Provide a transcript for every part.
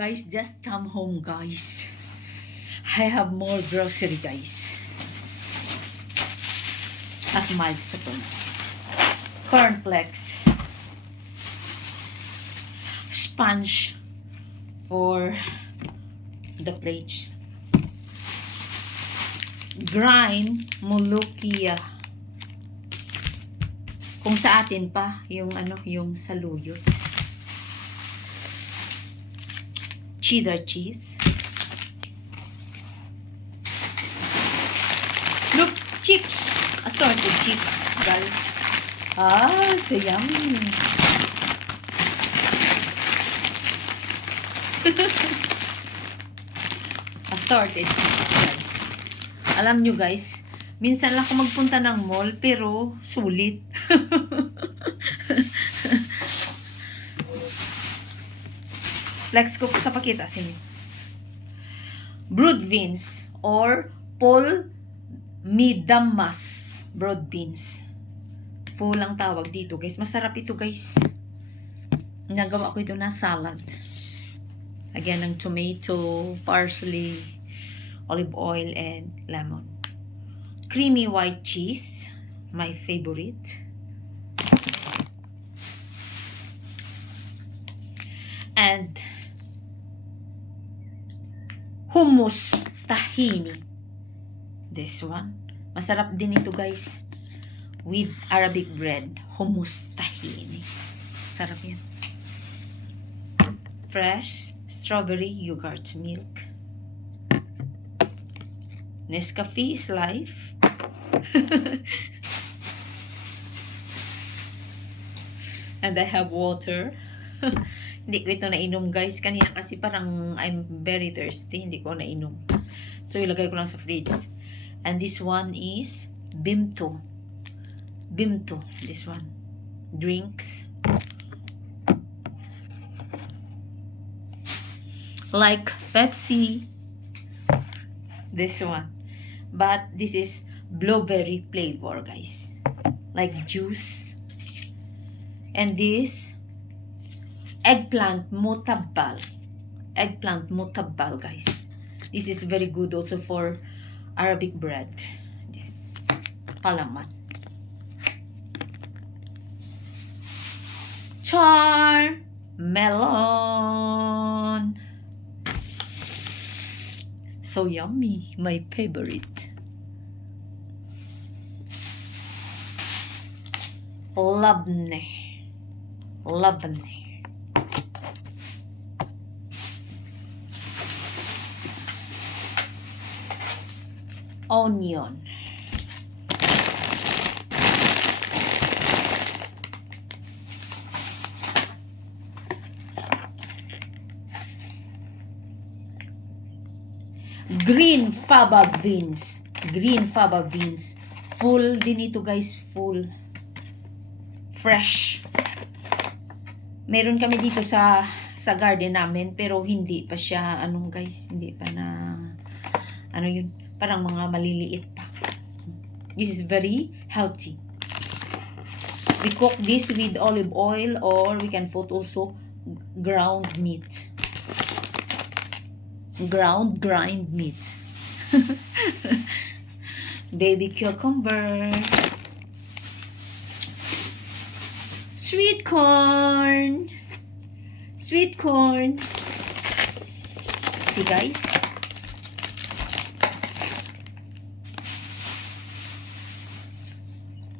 Guys, just come home, guys. I have more grocery, guys. At my supermarket. Cornflakes. Sponge for the plate. Grind mulukia. Kung sa atin pa, yung yung saluyot. Cheddar cheese. Look, chips. Assorted chips, guys. Ah, so yummy. Assorted chips, guys. Alam nyo, guys, minsan lang ako magpunta ng mall, pero sulit. Let's cook sa pakita sa inyo. Broad beans or Paul Midamas broad beans. Full ang tawag dito, guys. Masarap ito, guys. Nagawa ko ito na salad. Again, ng tomato, parsley, olive oil, and lemon. Creamy white cheese, my favorite. And hummus tahini. This one. Masarap din ito, guys. With Arabic bread. Hummus tahini. Sarap yan. Fresh strawberry yogurt milk. Nescafe is life. And I have water. Hindi ko ito nainom, guys. Kanina kasi parang I'm very thirsty. Hindi ko nainom. So, ilagay ko lang sa fridge. And this one is Bimto. Bimto. This one. Drinks. Like Pepsi. This one. But this is blueberry flavor, guys. Like juice. And this eggplant mutabal. Eggplant mutabal, guys. This is very good also for Arabic bread. This palaman. Char melon. So yummy. My favorite. Labne. Labne. Onion. Green faba beans. Green faba beans. Full din ito, guys. Full. Fresh. Meron kami dito sa garden namin, pero hindi pa siya, guys, hindi pa na, yun, parang mga maliliit pa. This is very healthy. We cook this with olive oil, or we can put also ground meat. Grind meat. Baby cucumber. Sweet corn. Sweet corn. See, guys?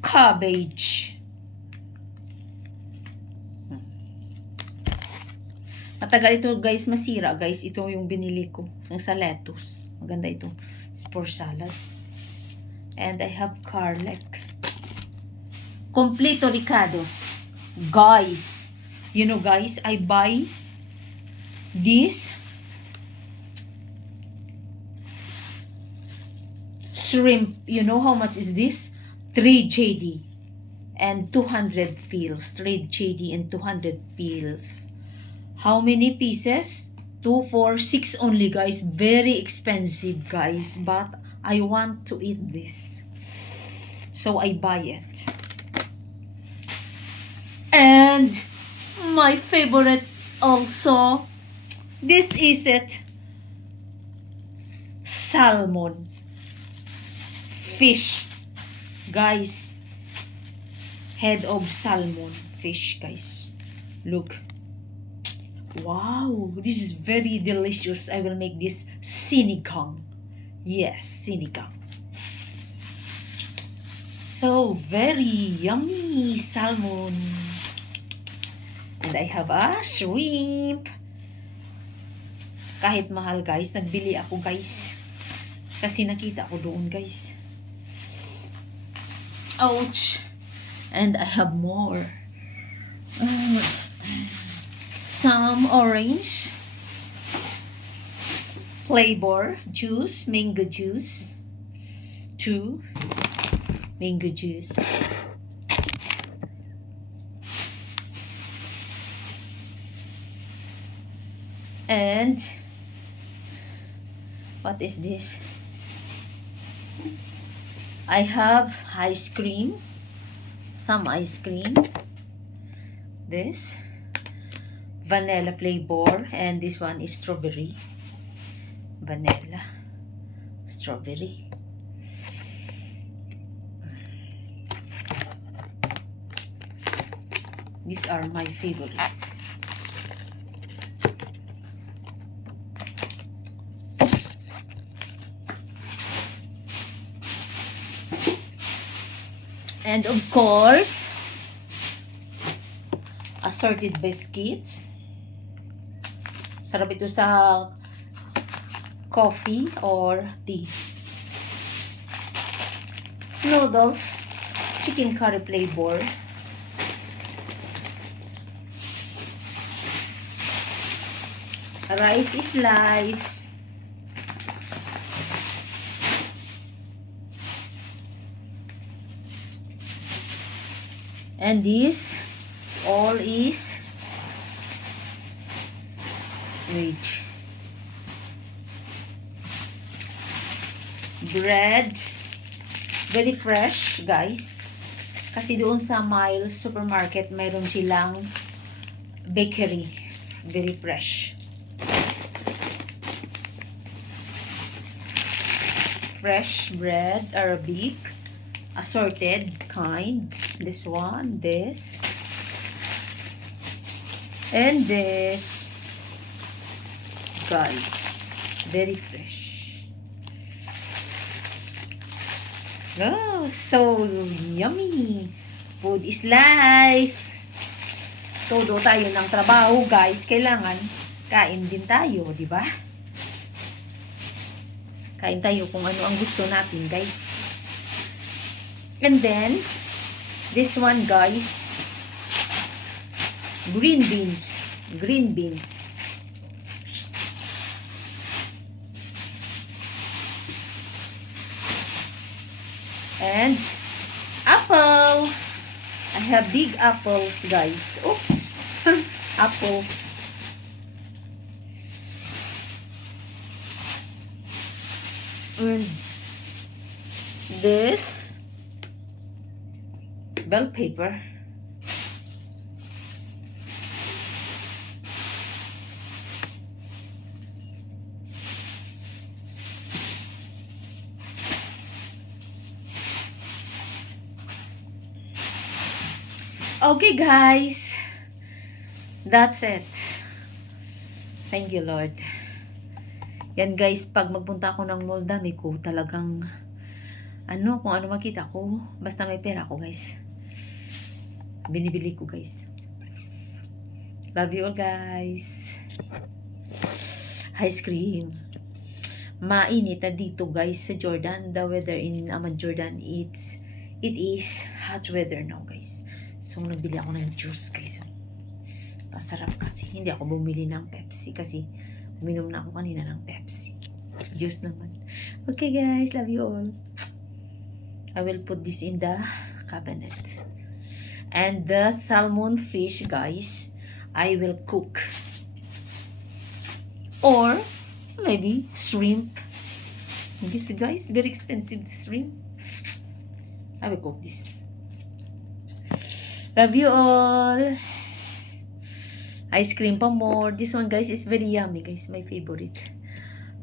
Cabbage. Matagal ito, guys, masira, guys. Ito yung binili ko sa lettuce. Maganda ito. It's for salad. And I have garlic. Completo ricados. Guys, you know, guys, I buy this shrimp. You know how much is this? 3 JD and 200 pills. 3 JD and 200 pills. How many pieces? 2, 4, 6 only, guys. Very expensive, guys. But I want to eat this. So I buy it. And my favorite also, This is it. Salmon. Fish. Guys. Head of salmon. Fish, guys. Look. Wow. This is very delicious. I will make this sinigang. Yes, sinigang. So, very yummy salmon. And I have a shrimp. Kahit mahal, guys, nagbili ako, guys. Kasi nakita ko doon, guys. Ouch! And I have more. Some orange flavor juice, mango juice. 2 mango juice. And what is this? I have ice creams. Some ice cream. This vanilla flavor, and this one is strawberry. Vanilla, strawberry. These are my favorites. And of course, assorted biscuits. Sarap ito sa coffee or tea. Noodles, chicken curry flavor. Rice is life. And this all is wait. Bread, very fresh, guys. Kasi doon sa Miles Supermarket, mayroon silang bakery, very fresh. Fresh bread, Arabic, assorted kind. This one, this, and this, guys, very fresh. Oh, so yummy. Food is life. Todo tayo ng trabaho, guys. Kailangan kain din tayo, di ba? Kain tayo kung ano ang gusto natin, guys. And then, this one, guys, green beans. Green beans. And apples. I have big apples, guys. Oops. Apples. And this bell paper. Okay, guys, that's it. Thank you, Lord. Yan, guys, pag magpunta ako ng mall, dami ko talagang kung ano makita ko, basta may pera ko, guys, binibili ko, guys. Love you all, guys. Ice cream. Mainit na dito, guys, sa Jordan. The weather in Jordan, it is hot weather now, guys. So, nagbili ako ng juice, guys. Pasarap kasi. Hindi ako bumili ng Pepsi kasi uminom na ako kanina ng Pepsi. Juice naman. Okay, guys. Love you all. I will put this in the cabinet. And the salmon fish, guys, I will cook. Or maybe shrimp. This, guys, very expensive, the shrimp. I will cook this. Love you all. Ice cream pa more. This one, guys, is very yummy, guys. My favorite.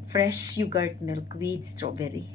Fresh yogurt milk with strawberry.